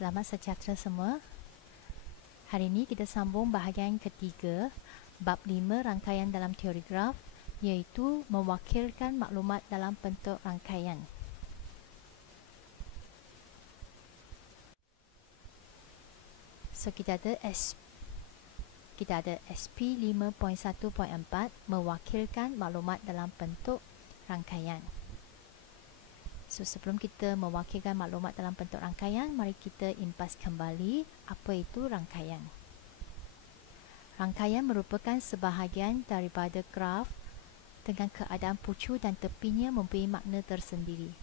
Selamat sejahtera semua. Hari ini kita sambung bahagian ketiga, bab 5 rangkaian dalam teori graf, iaitu mewakilkan maklumat dalam bentuk rangkaian. So kita ada SP 5.1.4 mewakilkan maklumat dalam bentuk rangkaian. So sebelum kita mewakilkan maklumat dalam bentuk rangkaian, mari kita impas kembali apa itu rangkaian. Rangkaian merupakan sebahagian daripada graf dengan keadaan pucu dan tepinya mempunyai makna tersendiri.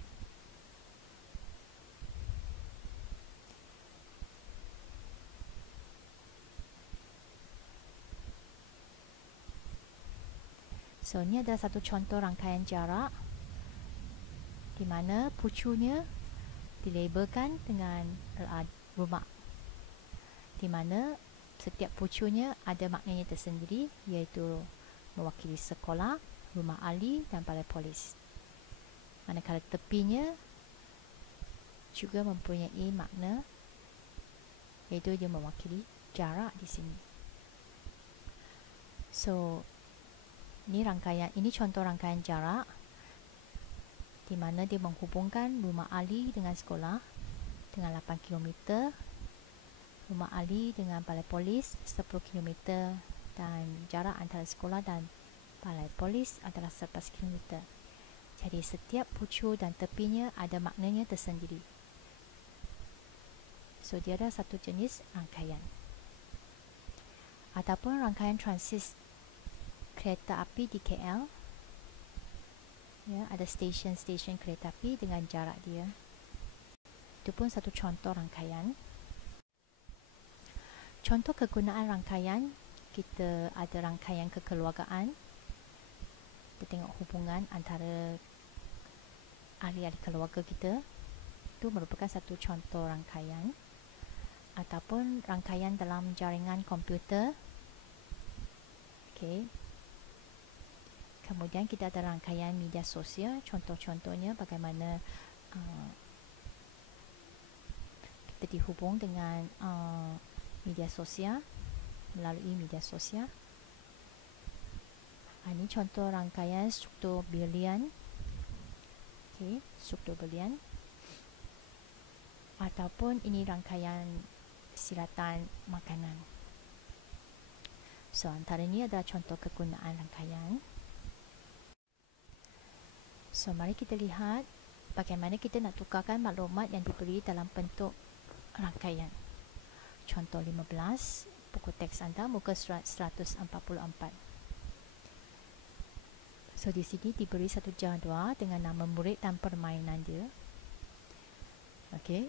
So ini adalah satu contoh rangkaian jarak di mana pucunya dilabelkan dengan rumah, di mana setiap pucunya ada maknanya tersendiri, iaitu mewakili sekolah, rumah ahli dan balai polis. Manakala tepinya juga mempunyai makna, iaitu dia mewakili jarak di sini. So ini contoh rangkaian jarak di mana dia menghubungkan rumah ahli dengan sekolah dengan 8 km, rumah ahli dengan balai polis 10 km dan jarak antara sekolah dan balai polis adalah 11 km. Jadi setiap pucu dan tepinya ada maknanya tersendiri. So dia ada satu jenis rangkaian. Ataupun rangkaian transit kereta api di KL. Ya, ada stesen-stesen kereta api dengan jarak dia. Itu pun satu contoh rangkaian. Contoh kegunaan rangkaian, kita ada rangkaian kekeluargaan. Kita tengok hubungan antara ahli-ahli keluarga kita. Itu merupakan satu contoh rangkaian. Ataupun rangkaian dalam jaringan komputer. Okey. Kemudian kita ada rangkaian media sosial, contoh-contohnya bagaimana kita dihubung dengan media sosial, melalui media sosial. Ini contoh rangkaian struktur bilian. Okay, struktur bilian. Ataupun ini rangkaian silatan makanan. So, antara ini adalah contoh kegunaan rangkaian. So, mari kita lihat bagaimana kita nak tukarkan maklumat yang diberi dalam bentuk rangkaian. Contoh 15, buku teks anda muka surat 144. So, di sini diberi satu jadual dengan nama murid dan permainan dia. Okey.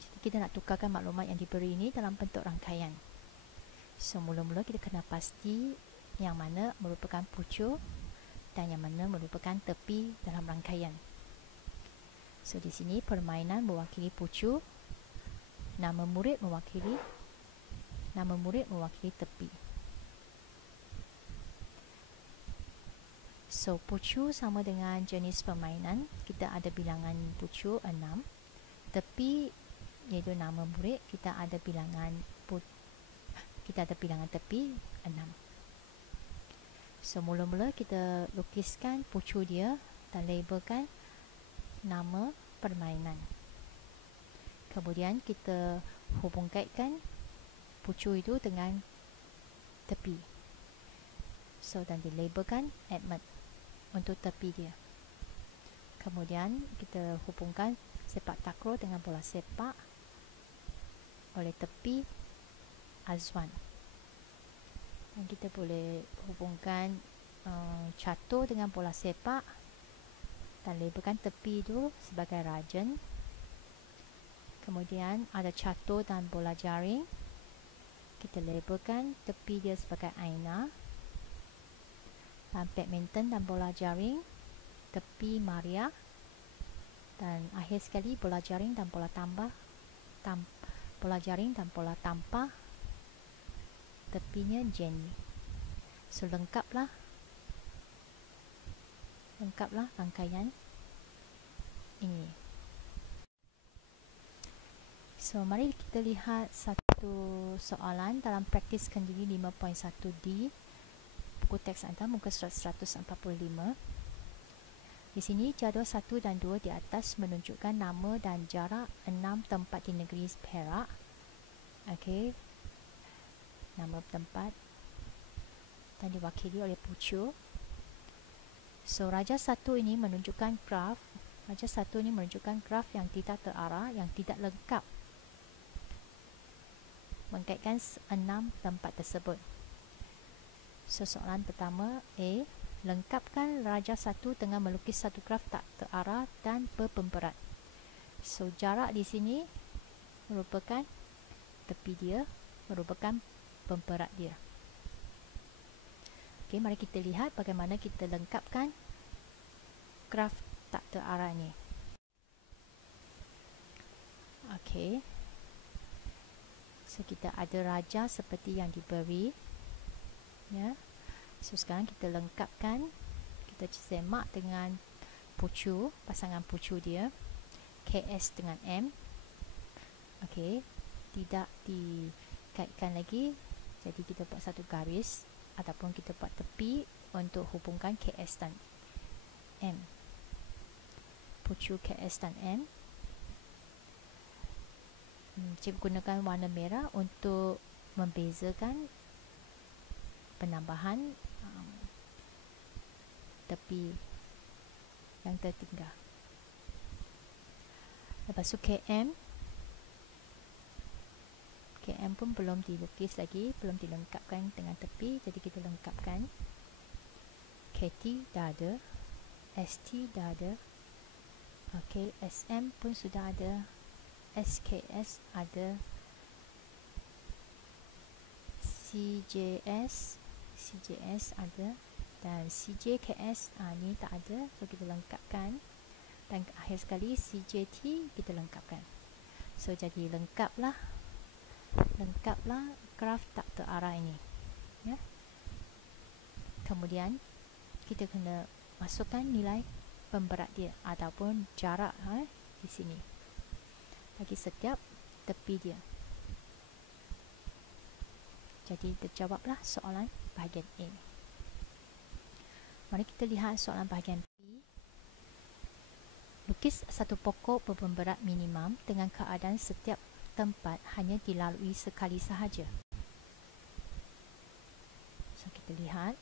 Jadi kita nak tukarkan maklumat yang diberi ini dalam bentuk rangkaian. So, mula-mula kita kena pasti yang mana merupakan pucuk dan yang mana merupakan tepi dalam rangkaian. So di sini permainan mewakili pucuk, nama murid mewakili tepi. So pucuk sama dengan jenis permainan, kita ada bilangan pucuk 6, tepi iaitu nama murid, kita ada bilangan tepi 6. So, mula-mula kita lukiskan pucu dia dan labelkan nama permainan. Kemudian kita hubung kaitkan pucu itu dengan tepi. So, dan dilabelkan Edmund untuk tepi dia. Kemudian kita hubungkan sepak takraw dengan bola sepak oleh tepi Azwan. Dan kita boleh hubungkan catur dengan bola sepak dan labelkan tepi itu sebagai Rajan. Kemudian ada catur dan bola jaring, kita labelkan tepi dia sebagai Aina. Dan badminton dan bola jaring, tepi Maria. Dan akhir sekali bola jaring dan bola tampah, tepinya Jenny. So lengkaplah rangkaian ini. So, mari kita lihat satu soalan dalam praktis kendiri 5.1D, buku teks anda muka surat 145. Di sini jadual 1 dan 2 di atas menunjukkan nama dan jarak 6 tempat di negeri Perak. Okey. Nama tempat dan diwakili oleh pucuk. So, Raja 1 ini menunjukkan graf. Raja 1 ini menunjukkan graf yang tidak terarah, yang tidak lengkap, mengkaitkan 6 tempat tersebut. So, soalan pertama A. Lengkapkan Raja 1 dengan melukis satu graf tak terarah dan berpemberat. So, jarak di sini merupakan tepi dia, merupakan pemberat dia. Okey, mari kita lihat bagaimana kita lengkapkan graf tak terarah ni. Okey. So, kita ada raja seperti yang diberi. Ya. So, sekarang kita lengkapkan. Kita semak dengan pucuk, pasangan pucuk dia. KS dengan M. Okey. Tidak dikaitkan lagi. Jadi, kita buat satu garis. Ataupun kita buat tepi untuk hubungkan KS dan M. Pucuk KS dan M. Cikgu gunakan warna merah untuk membezakan penambahan tepi yang tertinggal. Lepas tu KM pun belum dilukis lagi, belum dilengkapkan dengan tepi, jadi kita lengkapkan. KT dah ada, ST dah ada. Okey, SM pun sudah ada, SKS ada, CJS ada, dan CJKS ni tak ada, so kita lengkapkan. Dan akhir sekali CJT kita lengkapkan. So, jadi lengkaplah graf tak terarah ini, ya. Kemudian kita kena masukkan nilai pemberat dia ataupun jarak di sini bagi setiap tepi dia. Jadi terjawablah soalan bahagian A. Mari kita lihat soalan bahagian B. Lukis satu pokok berpemberat minimum dengan keadaan setiap tempat hanya dilalui sekali sahaja. So, kita lihat.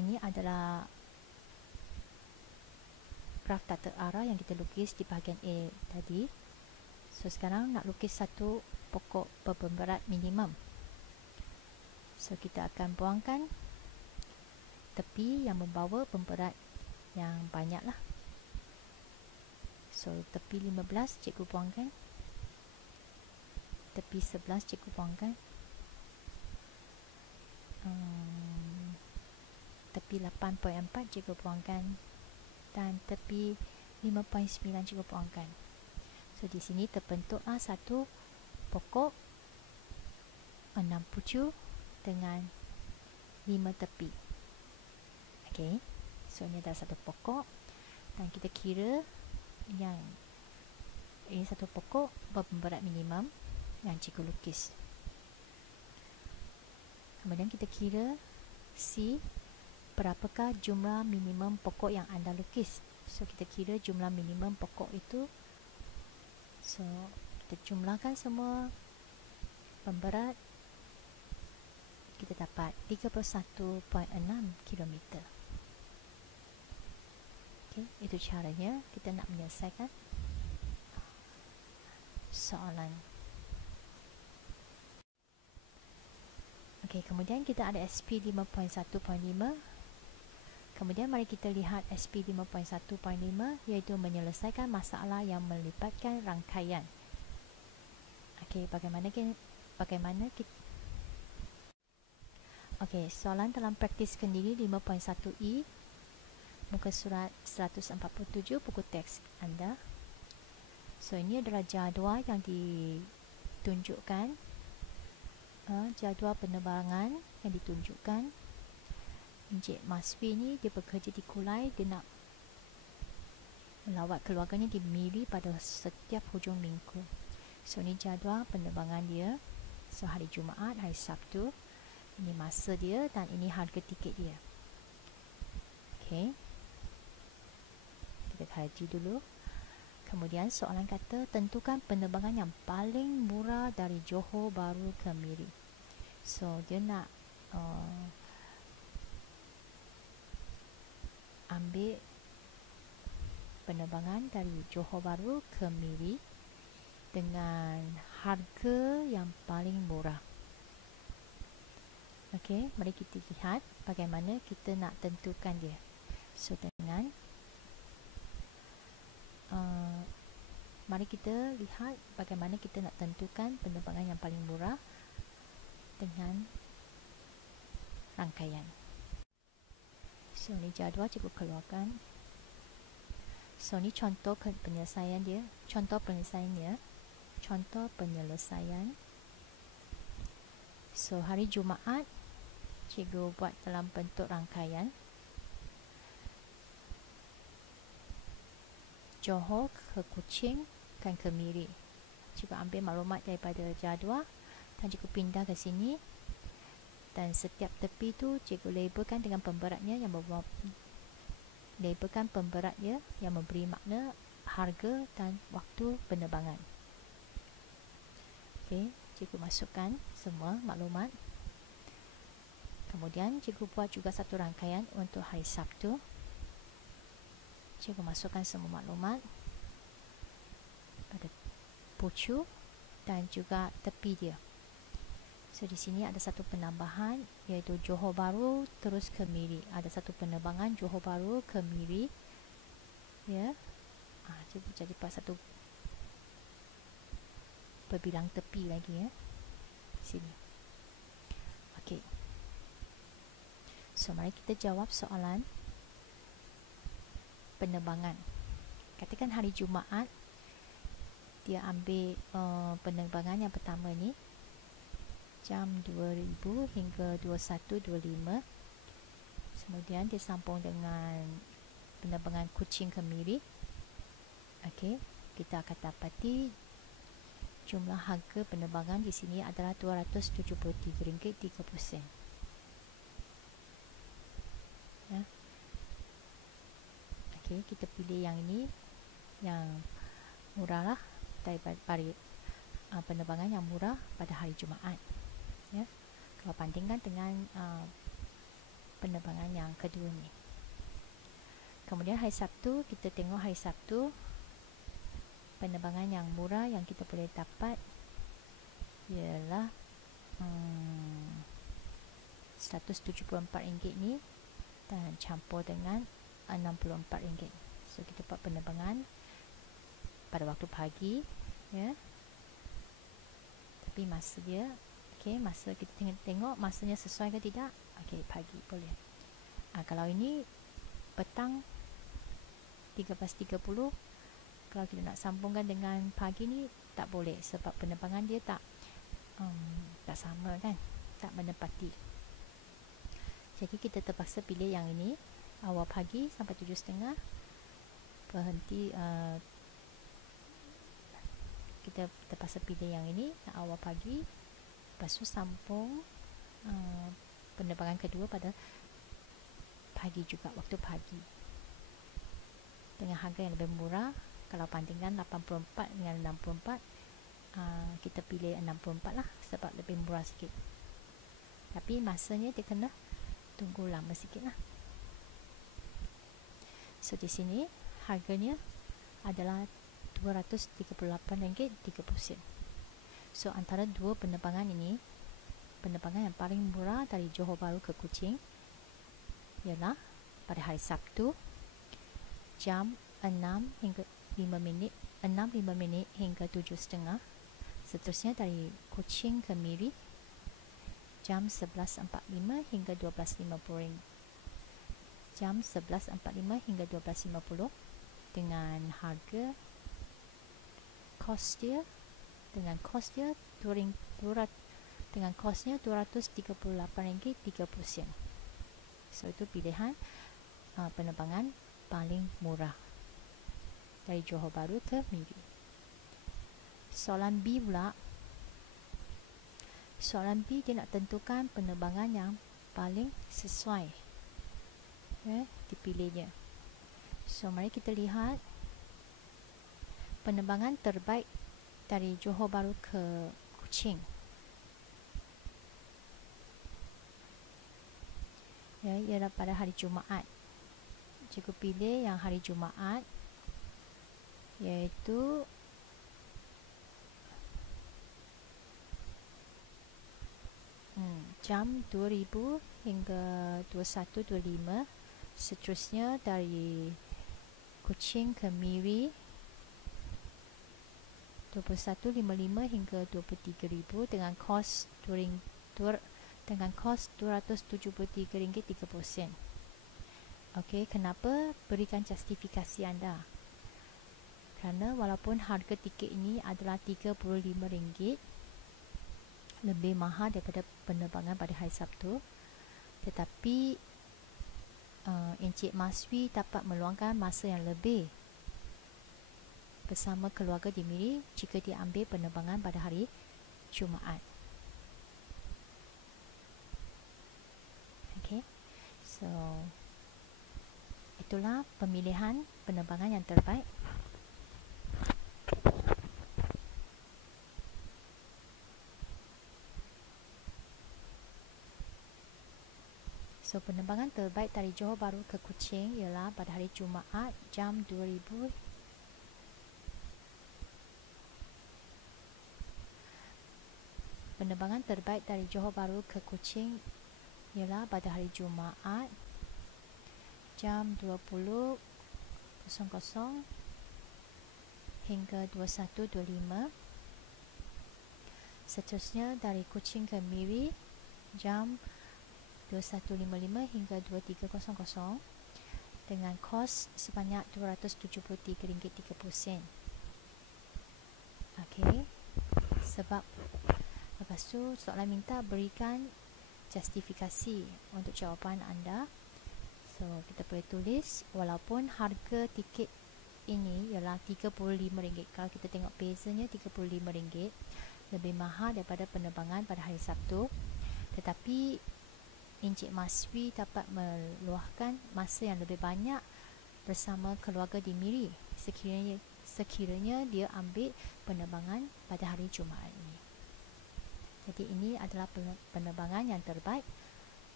Ini adalah graf tak terarah yang kita lukis di bahagian A tadi. So, sekarang nak lukis satu pokok berpemberat minimum. So, kita akan buangkan tepi yang membawa pemberat yang banyak lah. So, tepi 15 cikgu buangkan. Tepi 11 cikgu buangkan. Tepi 8.4 cikgu buangkan. Dan tepi 5.9 cikgu buangkan. So, di sini terbentuklah satu pokok 6 pucuk dengan 5 tepi. Okey. So, ini adalah satu pokok. Dan kita kira yang ini satu pokok berpemberat minimum yang cikgu lukis. Kemudian kita kira C, berapakah jumlah minimum pokok yang anda lukis. So, kita kira jumlah minimum pokok itu. So, kita jumlahkan semua pemberat. Kita dapat 31.6 km. Okay, itu caranya kita nak menyelesaikan soalan. Okey, kemudian kita ada SP 5.1.5. Kemudian mari kita lihat SP 5.1.5 iaitu menyelesaikan masalah yang melibatkan rangkaian. Okey, bagaimana kita Okey, soalan dalam praktis kendiri 5.1E muka surat 147 buku teks anda. So, ini adalah jadual yang ditunjukkan. Jadual penerbangan yang ditunjukkan. Encik Masfi ni dia bekerja di Kulai. Dia nak melawat keluarganya di Miri pada setiap hujung minggu. So ni jadual penerbangan dia. So hari Jumaat, hari Sabtu, ini masa dia dan ini harga tiket dia. Okey, kita kaji dulu. Kemudian soalan kata, tentukan penerbangan yang paling murah dari Johor Bahru ke Miri. So dia nak ambil penerbangan dari Johor Bahru ke Miri dengan harga yang paling murah. Okey, mari kita lihat bagaimana kita nak tentukan dia. So dengan mari kita lihat bagaimana kita nak tentukan penerbangan yang paling murah dengan rangkaian. So ni jadual cikgu keluarkan. So ni contoh penyelesaian dia. Contoh penyelesaiannya. Contoh penyelesaian. So hari Jumaat cikgu buat dalam bentuk rangkaian. Johor ke Kuching dan ke Miri. Cikgu ambil maklumat daripada jadual dan cikgu pindah ke sini. Dan setiap tepi tu cikgu labelkan dengan pemberatnya yang labelkan pemberat dia yang memberi makna harga dan waktu penerbangan. Okey, cikgu masukkan semua maklumat. Kemudian cikgu buat juga satu rangkaian untuk hari Sabtu. Cikgu masukkan semua maklumat pada pucu dan juga tepi dia. So di sini ada satu penambahan iaitu Johor Bahru terus ke Miri. Ada satu penerbangan Johor Bahru ke Miri. Ya. Cikgu jadi buat satu berbilang tepi lagi ya. Sini. Okey. So mari kita jawab soalan penerbangan. Katakan hari Jumaat dia ambil penerbangan yang pertama ni jam 2000 hingga 21.25. Kemudian dia sambung dengan penerbangan Kuching ke Miri. Okey, kita akan dapati jumlah harga penerbangan di sini adalah RM273.30. Ya. Okey, kita pilih yang ini yang murah lah daripada penerbangan yang murah pada hari Jumaat. Ya. Kalau bandingkan dengan penerbangan yang kedua ni. Kemudian hari Sabtu, kita tengok hari Sabtu penerbangan yang murah yang kita boleh dapat ialah RM174 ni dan campur dengan RM64. So kita buat penerbangan pada waktu pagi ya. Tapi masa dia masa kita tengok masanya sesuai ke tidak. Okey, pagi boleh. Kalau ini petang 13.30, kalau kita nak sambungkan dengan pagi ni tak boleh sebab penerbangan dia tak sama kan, tak menepati. Jadi kita terpaksa pilih yang ini awal pagi sampai 7.30, berhenti kita terpaksa pilih yang ini awal pagi, lepas tu sambung penerbangan kedua pada pagi juga, waktu pagi dengan harga yang lebih murah. Kalau bandingkan 84 dengan 64, kita pilih 64 lah sebab lebih murah sikit. Tapi masanya dia kena tunggu lama sikit lah. So di sini harganya adalah RM238.30. So antara dua penerbangan ini, penerbangan yang paling murah dari Johor Bahru ke Kuching ialah pada hari Sabtu jam 6:05 hingga 7.30. Seterusnya dari Kuching ke Miri jam 11.45 hingga 12.50. Jam 11.45 hingga 12.50 dengan harga kosnya RM238.30. So itu pilihan penerbangan paling murah. dari Johor Bahru ke Miri. Soalan B pula. Soalan B dia nak tentukan penerbangan yang paling sesuai. Dipilihnya. So, mari kita lihat penerbangan terbaik dari Johor Bahru ke Kuching. Ialah pada hari Jumaat. Cikgu pilih yang hari Jumaat, iaitu jam 2000 hingga 21.25. Seterusnya dari Kuching ke Miri 21.55 hingga 23,000 dengan kos RM273.30. Okey, kenapa? Berikan justifikasi anda. Kerana walaupun harga tiket ini adalah RM35 lebih mahal daripada penerbangan pada hari Sabtu, tetapi Encik Maswi dapat meluangkan masa yang lebih bersama keluarga di Miri jika dia ambil penerbangan pada hari Jumaat. Okay, so itulah pemilihan penerbangan yang terbaik. So, penerbangan terbaik dari Johor Bahru ke Kuching ialah pada hari Jumaat jam 2000. Penerbangan terbaik dari Johor Bahru ke Kuching ialah pada hari Jumaat jam 20.00 hingga 21.25. Seterusnya dari Kuching ke Miri jam 21.55 hingga 23.00 dengan kos sebanyak RM273.30. Okey, sebab lepas tu soalan minta berikan justifikasi untuk jawapan anda. So, kita boleh tulis walaupun harga tiket ini ialah RM35. Kalau kita tengok bezanya RM35 lebih mahal daripada penerbangan pada hari Sabtu, tetapi Encik Maswi dapat meluahkan masa yang lebih banyak bersama keluarga di Miri sekiranya dia ambil penerbangan pada hari Jumaat ini. Jadi ini adalah penerbangan yang terbaik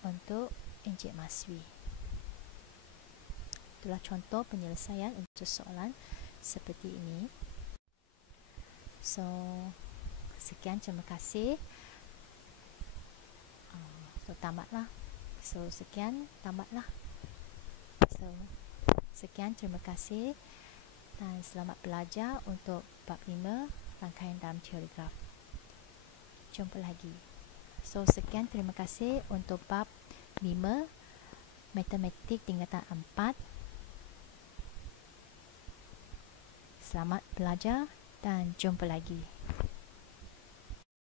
untuk Encik Maswi. Itulah contoh penyelesaian untuk soalan seperti ini. So, sekian, terima kasih. So, tamatlah. So, sekian, tamatlah. So, sekian, terima kasih dan selamat belajar untuk bab 5 rangkaian dalam teori graf. Jumpa lagi. So, sekian, terima kasih untuk bab 5 matematik tingkatan 4. Selamat belajar dan jumpa lagi.